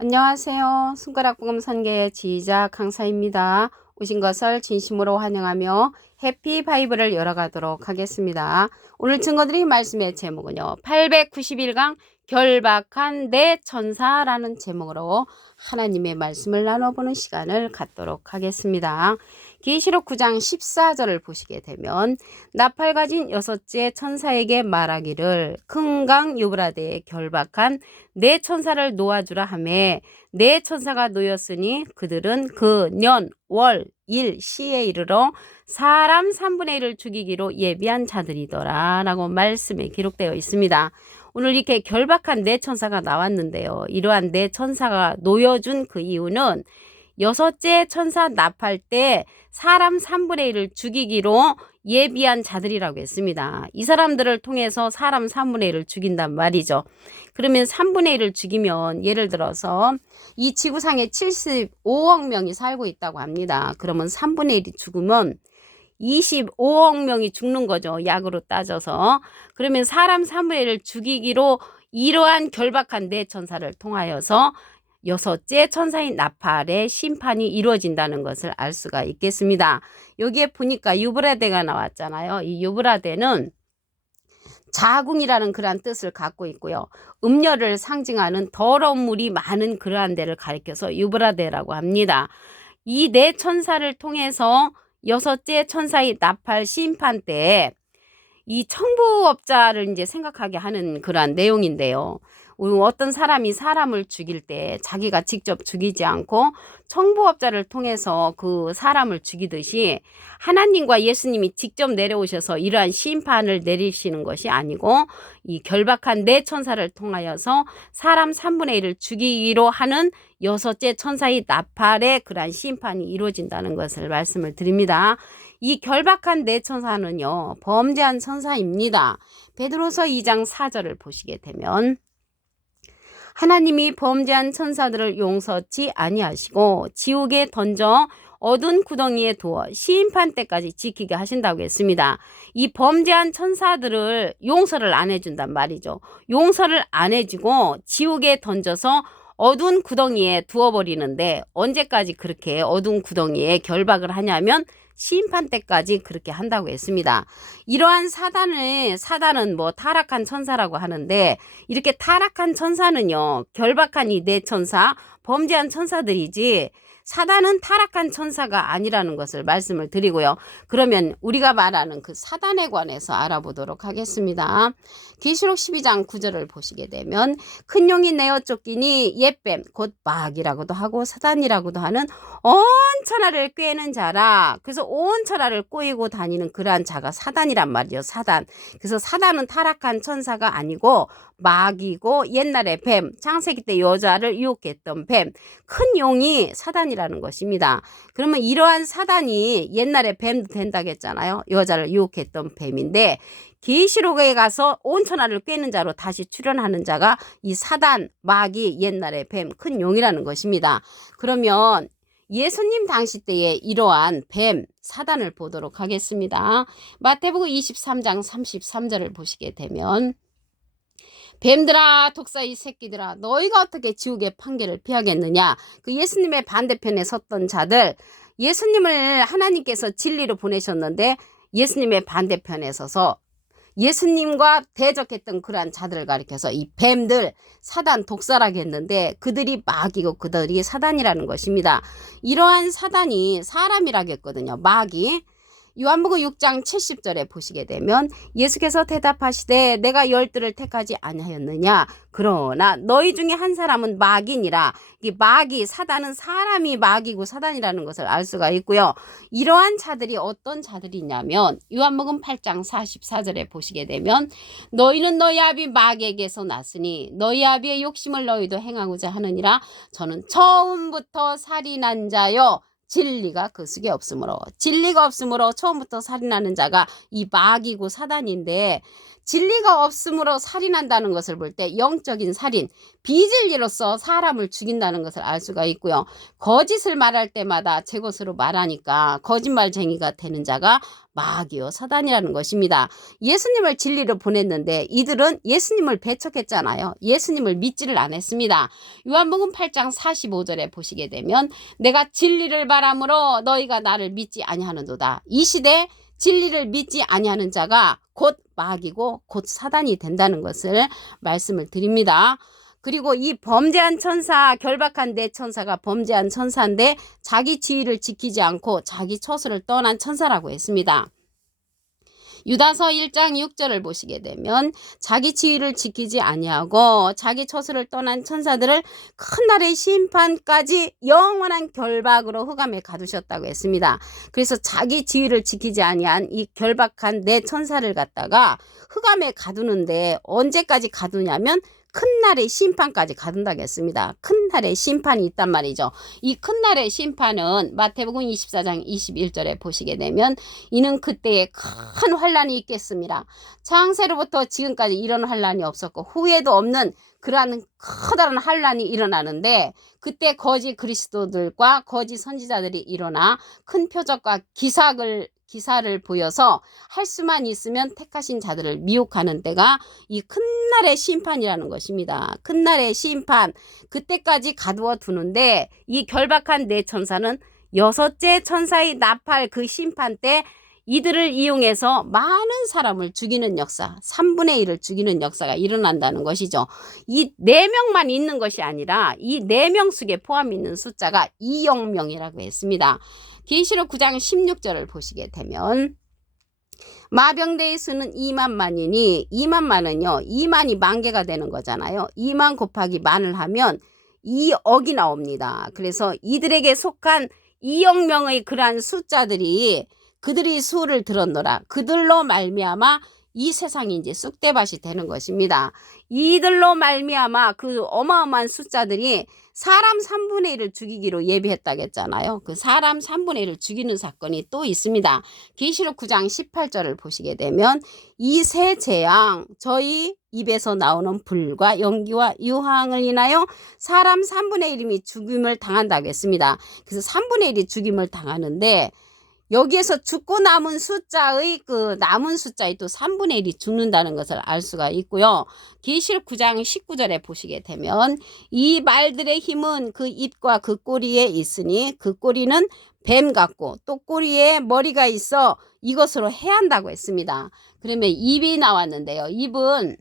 안녕하세요. 손가락부금 선계의 지휘자 강사입니다. 오신 것을 진심으로 환영하며 해피바이블을 열어가도록 하겠습니다. 오늘 증거드릴 말씀의 제목은요. 891강 결박한 내 천사라는 제목으로 하나님의 말씀을 나눠보는 시간을 갖도록 하겠습니다. 계시록 9장 14절을 보시게 되면 나팔 가진 여섯째 천사에게 말하기를 큰 강 유브라데에 결박한 네 천사를 놓아주라 하매 네 천사가 놓였으니 그들은 그 년, 월, 일, 시에 이르러 사람 3분의 1을 죽이기로 예비한 자들이더라 라고 말씀에 기록되어 있습니다. 오늘 이렇게 결박한 네 천사가 나왔는데요. 이러한 네 천사가 놓여준 그 이유는 여섯째 천사 납할 때 사람 3분의 1을 죽이기로 예비한 자들이라고 했습니다. 이 사람들을 통해서 사람 3분의 1을 죽인단 말이죠. 그러면 3분의 1을 죽이면 예를 들어서 이 지구상에 75억 명이 살고 있다고 합니다. 그러면 3분의 1이 죽으면 25억 명이 죽는 거죠. 약으로 따져서. 그러면 사람 3분의 1을 죽이기로 이러한 결박한 네 천사를 통하여서 여섯째 천사인 나팔의 심판이 이루어진다는 것을 알 수가 있겠습니다. 여기에 보니까 유브라데가 나왔잖아요. 이 유브라데는 자궁이라는 그러한 뜻을 갖고 있고요. 음녀를 상징하는 더러운 물이 많은 그러한 데를 가리켜서 유브라데라고 합니다. 이 네 천사를 통해서 여섯째 천사의 나팔 심판 때 이 청부업자를 이제 생각하게 하는 그러한 내용인데요. 어떤 사람이 사람을 죽일 때 자기가 직접 죽이지 않고 청부업자를 통해서 그 사람을 죽이듯이 하나님과 예수님이 직접 내려오셔서 이러한 심판을 내리시는 것이 아니고 이 결박한 네 천사를 통하여서 사람 3분의 1을 죽이기로 하는 여섯째 천사의 나팔의 그러한 심판이 이루어진다는 것을 말씀을 드립니다. 이 결박한 네 천사는요, 범죄한 천사입니다. 베드로서 2장 4절을 보시게 되면 하나님이 범죄한 천사들을 용서치 아니하시고 지옥에 던져 어두운 구덩이에 두어 심판 때까지 지키게 하신다고 했습니다. 이 범죄한 천사들을 용서를 안 해준단 말이죠. 용서를 안 해주고 지옥에 던져서 어두운 구덩이에 두어버리는데 언제까지 그렇게 어두운 구덩이에 결박을 하냐면 심판 때까지 그렇게 한다고 했습니다. 이러한 사단은 뭐 타락한 천사라고 하는데 이렇게 타락한 천사는요, 결박한 이 네 천사, 범죄한 천사들이지 사단은 타락한 천사가 아니라는 것을 말씀을 드리고요. 그러면 우리가 말하는 그 사단에 관해서 알아보도록 하겠습니다. 계시록 12장 9절을 보시게 되면 큰 용이 내어 쫓기니 옛뱀 곧 마귀라고도 하고 사단이라고도 하는 온 천하를 꿰는 자라. 그래서 온 천하를 꼬이고 다니는 그러한 자가 사단이란 말이죠. 사단. 그래서 사단은 타락한 천사가 아니고 마귀고 옛날에 뱀, 창세기 때 여자를 유혹했던 뱀, 큰 용이 사단이라는 것입니다. 그러면 이러한 사단이 옛날에 뱀도 된다고 했잖아요. 여자를 유혹했던 뱀인데 계시록에 가서 온 천하를 꿰는 자로 다시 출현하는 자가 이 사단, 마귀, 옛날에 뱀, 큰 용이라는 것입니다. 그러면 예수님 당시 때에 이러한 뱀, 사단을 보도록 하겠습니다. 마태복음 23장 33절을 보시게 되면 뱀들아 독사의 새끼들아 너희가 어떻게 지옥의 판결을 피하겠느냐. 그 예수님의 반대편에 섰던 자들, 예수님을 하나님께서 진리로 보내셨는데 예수님의 반대편에 서서 예수님과 대적했던 그러한 자들을 가리켜서 이 뱀들, 사단, 독사라고 했는데 그들이 마귀고 그들이 사단이라는 것입니다. 이러한 사단이 사람이라고 했거든요. 마귀. 요한복음 6장 70절에 보시게 되면 예수께서 대답하시되 내가 열두를 택하지 아니하였느냐. 그러나 너희 중에 한 사람은 마귀니라. 이 마귀, 사단은 사람이 마귀고 사단이라는 것을 알 수가 있고요. 이러한 자들이 어떤 자들이냐면 요한복음 8장 44절에 보시게 되면 너희는 너희 아비 마귀에게서 났으니 너희 아비의 욕심을 너희도 행하고자 하느니라. 저는 처음부터 살인한 자요 진리가 그 속에 없으므로, 진리가 없으므로 처음부터 살인하는 자가 이 마귀고 사단인데 진리가 없으므로 살인한다는 것을 볼 때 영적인 살인, 비진리로서 사람을 죽인다는 것을 알 수가 있고요. 거짓을 말할 때마다 제 것으로 말하니까 거짓말쟁이가 되는 자가 마귀요 사단이라는 것입니다. 예수님을 진리로 보냈는데 이들은 예수님을 배척했잖아요. 예수님을 믿지를 않았습니다. 요한복음 8장 45절에 보시게 되면 내가 진리를 바람으로 너희가 나를 믿지 아니하는도다. 이 시대 진리를 믿지 아니하는 자가 곧 마귀고 곧 사단이 된다는 것을 말씀을 드립니다. 그리고 이 범죄한 천사, 결박한 내 천사가 범죄한 천사인데 자기 지위를 지키지 않고 자기 처소를 떠난 천사라고 했습니다. 유다서 1장 6절을 보시게 되면 자기 지위를 지키지 아니하고 자기 처소를 떠난 천사들을 큰 날의 심판까지 영원한 결박으로 흑암에 가두셨다고 했습니다. 그래서 자기 지위를 지키지 아니한 이 결박한 내 천사를 갖다가 흑암에 가두는데 언제까지 가두냐면 큰 날의 심판까지 가둔다고 했습니다. 큰 날의 심판이 있단 말이죠. 이 큰 날의 심판은 마태복음 24장 21절에 보시게 되면 이는 그때에 큰 환란이 있겠습니다. 창세로부터 지금까지 이런 환란이 없었고 후에도 없는 그러한 커다란 환란이 일어나는데 그때 거짓 그리스도들과 거짓 선지자들이 일어나 큰 표적과 기사를 보여서 할 수만 있으면 택하신 자들을 미혹하는 때가 이 큰 날의 심판이라는 것입니다. 큰 날의 심판, 그때까지 가두어 두는데 이 결박한 네 천사는 여섯째 천사의 나팔 그 심판 때 이들을 이용해서 많은 사람을 죽이는 역사, 3분의 1을 죽이는 역사가 일어난다는 것이죠. 이 4명만 있는 것이 아니라 이 4명 속에 포함 있는 숫자가 2억 명이라고 했습니다. 계시록 9장 16절을 보시게 되면 마병대의 수는 2만만이니 2만만은요 2만이 만개가 되는 거잖아요. 2만 곱하기 만을 하면 2억이 나옵니다. 그래서 이들에게 속한 2억 명의 그러한 숫자들이 그들이 수를 들었노라. 그들로 말미암아 이 세상이 이제 쑥대밭이 되는 것입니다. 이들로 말미암아 그 어마어마한 숫자들이 사람 3분의 1을 죽이기로 예비했다고 했잖아요. 그 사람 3분의 1을 죽이는 사건이 또 있습니다. 계시록 9장 18절을 보시게 되면 이 세 재앙 저희 입에서 나오는 불과 연기와 유황을 인하여 사람 3분의 1이 죽임을 당한다고 했습니다. 그래서 3분의 1이 죽임을 당하는데 여기에서 죽고 남은 숫자의 그 남은 숫자의 또 3분의 1이 죽는다는 것을 알 수가 있고요. 계시록 9장 19절에 보시게 되면 이 말들의 힘은 그 입과 그 꼬리에 있으니 그 꼬리는 뱀 같고 또 꼬리에 머리가 있어 이것으로 해한다고 했습니다. 그러면 입이 나왔는데요. 입은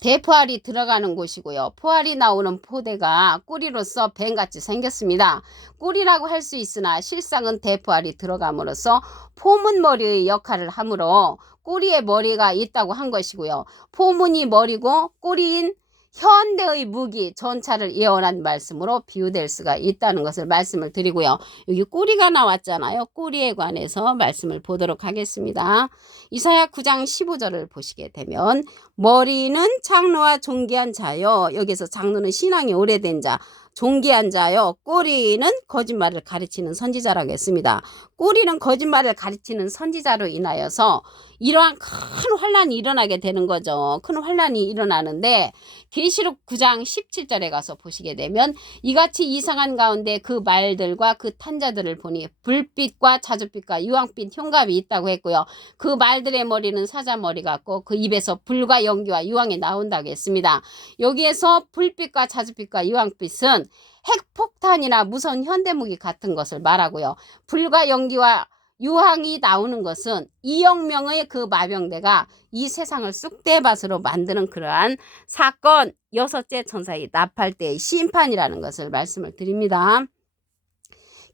대포알이 들어가는 곳이고요. 포알이 나오는 포대가 꼬리로서 뱀같이 생겼습니다. 꼬리라고 할 수 있으나 실상은 대포알이 들어감으로써 포문머리의 역할을 하므로 꼬리에 머리가 있다고 한 것이고요. 포문이 머리고 꼬리인 현대의 무기 전차를 예언한 말씀으로 비유될 수가 있다는 것을 말씀을 드리고요. 여기 꼬리가 나왔잖아요. 꼬리에 관해서 말씀을 보도록 하겠습니다. 이사야 9장 15절을 보시게 되면 머리는 장로와 존귀한 자요. 여기서 장로는 신앙이 오래된 자, 존귀한 자요. 꼬리는 거짓말을 가르치는 선지자라고 했습니다. 꼬리는 거짓말을 가르치는 선지자로 인하여서 이러한 큰 환란이 일어나게 되는 거죠. 큰 환란이 일어나는데 계시록 9장 17절에 가서 보시게 되면 이같이 이상한 가운데 그 말들과 그 탄자들을 보니 불빛과 자줏빛과 유황빛 흉갑이 있다고 했고요. 그 말들의 머리는 사자머리 같고 그 입에서 불과 연기와 유황이 나온다고 했습니다. 여기에서 불빛과 자줏빛과 유황빛은 핵폭탄이나 무서운 현대무기 같은 것을 말하고요. 불과 연기와 유황이 나오는 것은 2억 명의 그 마병대가 이 세상을 쑥대밭으로 만드는 그러한 사건, 여섯째 천사의 나팔 때의 심판이라는 것을 말씀을 드립니다.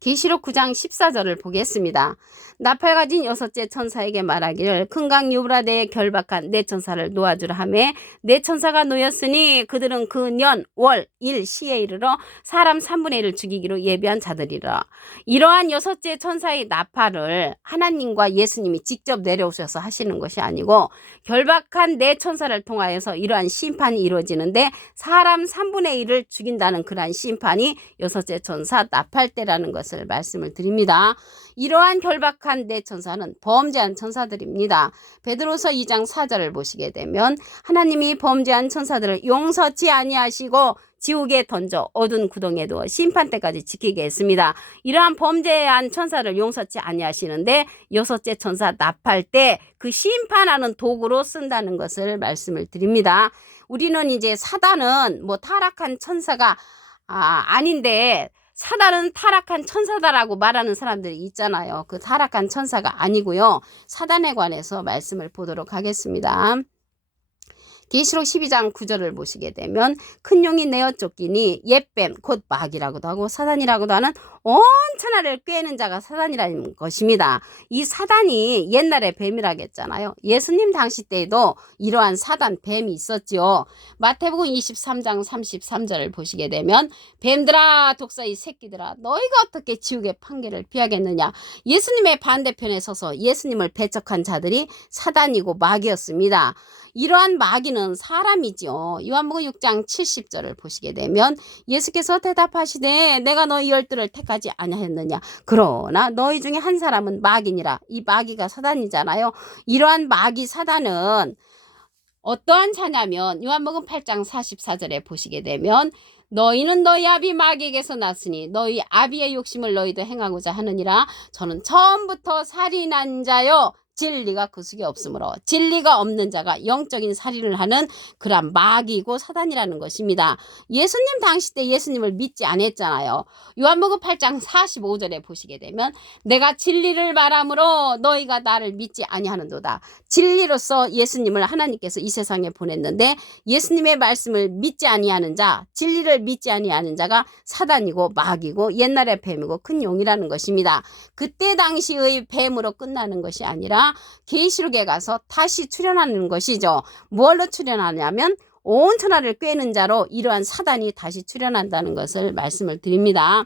계시록 9장 14절을 보겠습니다. 나팔 가진 여섯째 천사에게 말하기를 큰 강 유브라데에 결박한 네 천사를 놓아주라 하매 네 천사가 놓였으니 그들은 그 년, 월, 일, 시에 이르러 사람 3분의 1을 죽이기로 예비한 자들이라. 이러한 여섯째 천사의 나팔을 하나님과 예수님이 직접 내려오셔서 하시는 것이 아니고 결박한 네 천사를 통하여서 이러한 심판이 이루어지는데 사람 3분의 1을 죽인다는 그러한 심판이 여섯째 천사 나팔 때라는 것 것을 말씀을 드립니다. 이러한 결박한 내 천사는 범죄한 천사들입니다. 베드로서 2장 4절을 보시게 되면 하나님이 범죄한 천사들을 용서치 아니하시고 지옥에 던져 어두운 구덩이에 두어 심판 때까지 지키게 했습니다. 이러한 범죄한 천사를 용서치 아니하시는데 여섯째 천사 납할 때 그 심판하는 도구로 쓴다는 것을 말씀을 드립니다. 우리는 이제 사단은 뭐 타락한 천사가 아닌데 사단은 타락한 천사다라고 말하는 사람들이 있잖아요. 그 타락한 천사가 아니고요. 사단에 관해서 말씀을 보도록 하겠습니다. 계시록 12장 9절을 보시게 되면 큰 용이 내어 쫓기니 옛뱀 곧 마귀라고도 하고 사단이라고도 하는 온 천하를 꿰는 자가 사단이라는 것입니다. 이 사단이 옛날에 뱀이라고 했잖아요. 예수님 당시 때에도 이러한 사단 뱀이 있었죠. 마태복음 23장 33절을 보시게 되면 뱀들아 독사의 새끼들아 너희가 어떻게 지옥의 판결을 피하겠느냐. 예수님의 반대편에 서서 예수님을 배척한 자들이 사단이고 마귀였습니다. 이러한 마귀는 사람이죠. 요한복음 6장 70절을 보시게 되면 예수께서 대답하시되 내가 너희 열두를 택하지 아니하였느냐. 그러나 너희 중에 한 사람은 마귀니라. 이 마귀가 사단이잖아요. 이러한 마귀 사단은 어떠한 자냐면 요한복음 8장 44절에 보시게 되면 너희는 너희 아비 마귀에게서 났으니 너희 아비의 욕심을 너희도 행하고자 하느니라. 저는 처음부터 살인한 자요 진리가 그 속에 없으므로 진리가 없는 자가 영적인 살인을 하는 그런 마귀고 사단이라는 것입니다. 예수님 당시 때 예수님을 믿지 않았잖아요. 요한복음 8장 45절에 보시게 되면 내가 진리를 말함으로 너희가 나를 믿지 아니하는도다. 진리로서 예수님을 하나님께서 이 세상에 보냈는데 예수님의 말씀을 믿지 아니하는 자, 진리를 믿지 아니하는 자가 사단이고 마귀고 옛날의 뱀이고 큰 용이라는 것입니다. 그때 당시의 뱀으로 끝나는 것이 아니라 계시록에 가서 다시 출현하는 것이죠. 뭘로 출현하냐면 온 천하를 꿰는 자로 이러한 사단이 다시 출현한다는 것을 말씀을 드립니다.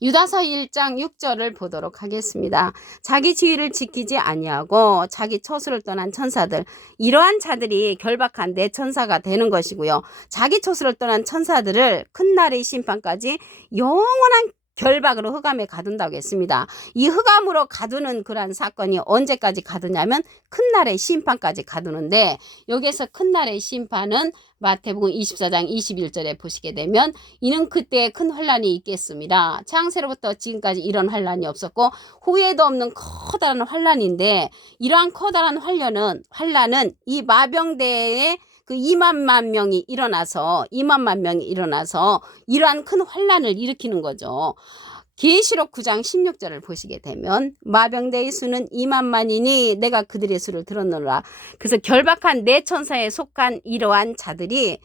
유다서 1장 6절을 보도록 하겠습니다. 자기 지위를 지키지 아니하고 자기 처소를 떠난 천사들, 이러한 자들이 결박한 내 천사가 되는 것이고요. 자기 처소를 떠난 천사들을 큰 날의 심판까지 영원한 결박으로 흑암에 가둔다고 했습니다. 이 흑암으로 가두는 그러한 사건이 언제까지 가두냐면 큰 날의 심판까지 가두는데 여기에서 큰 날의 심판은 마태복음 24장 21절에 보시게 되면 이는 그때 큰 환란이 있겠습니다. 창세로부터 지금까지 이런 환란이 없었고 후에도 없는 커다란 환란인데 이러한 커다란 환란은 이 마병대의 그 2만만 명이 일어나서 이러한 큰 환란을 일으키는 거죠. 계시록 9장 16절을 보시게 되면 마병대의 수는 2만만이니 내가 그들의 수를 들었노라. 그래서 결박한 네 천사에 속한 이러한 자들이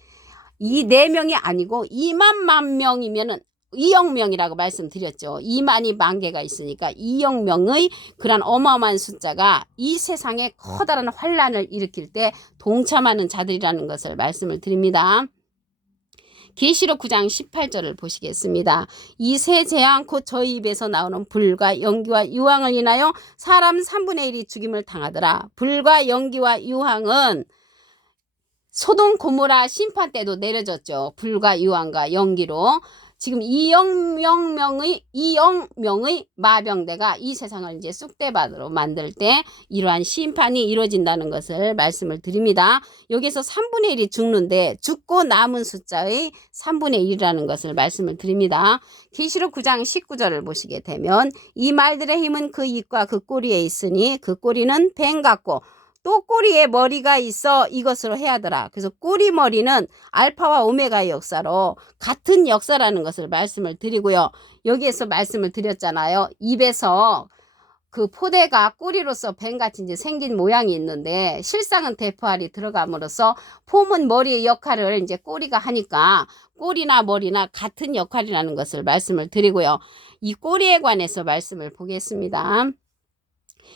이 4명이 아니고 2만만 명이면은 2억 명이라고 말씀드렸죠. 2만이 만개가 있으니까 2억 명의 그런 어마어마한 숫자가 이 세상에 커다란 환란을 일으킬 때 동참하는 자들이라는 것을 말씀을 드립니다. 계시록 9장 18절을 보시겠습니다. 이 세 재앙 곧 저희 입에서 나오는 불과 연기와 유황을 인하여 사람 3분의 1이 죽임을 당하더라. 불과 연기와 유황은 소돔 고모라 심판 때도 내려졌죠. 불과 유황과 연기로. 지금 2억 명의 마병대가 이 세상을 이제 쑥대밭으로 만들 때 이러한 심판이 이루어진다는 것을 말씀을 드립니다. 여기서 3분의 1이 죽는데 죽고 남은 숫자의 3분의 1이라는 것을 말씀을 드립니다. 계시록 9장 19절을 보시게 되면 이 말들의 힘은 그 입과 그 꼬리에 있으니 그 꼬리는 뱀 같고 또 꼬리에 머리가 있어 이것으로 해야더라. 그래서 꼬리 머리는 알파와 오메가의 역사로 같은 역사라는 것을 말씀을 드리고요. 여기에서 말씀을 드렸잖아요. 입에서 그 포대가 꼬리로서 뱀같이 이제 생긴 모양이 있는데 실상은 대포알이 들어감으로써 폼은 머리의 역할을 이제 꼬리가 하니까 꼬리나 머리나 같은 역할이라는 것을 말씀을 드리고요. 이 꼬리에 관해서 말씀을 보겠습니다.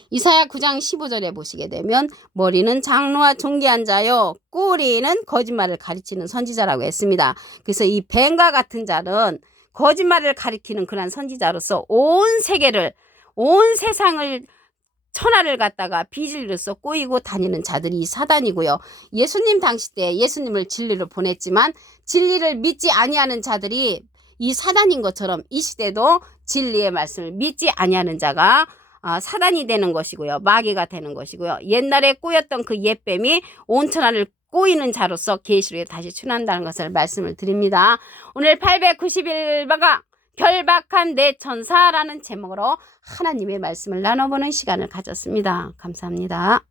이사야 9장 15절에 보시게 되면 머리는 장로와 존귀한 자요 꼬리는 거짓말을 가르치는 선지자라고 했습니다. 그래서 이 뱀과 같은 자는 거짓말을 가리키는 그런 선지자로서 온 세계를 온 세상을 천하를 갖다가 비진리로서 꼬이고 다니는 자들이 사단이고요. 예수님 당시 때 예수님을 진리로 보냈지만 진리를 믿지 아니하는 자들이 이 사단인 것처럼 이 시대도 진리의 말씀을 믿지 아니하는 자가 사단이 되는 것이고요. 마귀가 되는 것이고요. 옛날에 꼬였던 그 옛뱀이 온 천하를 꼬이는 자로서 계시록에 다시 출현한다는 것을 말씀을 드립니다. 오늘 891바가 결박한 내 천사라는 제목으로 하나님의 말씀을 나눠보는 시간을 가졌습니다. 감사합니다.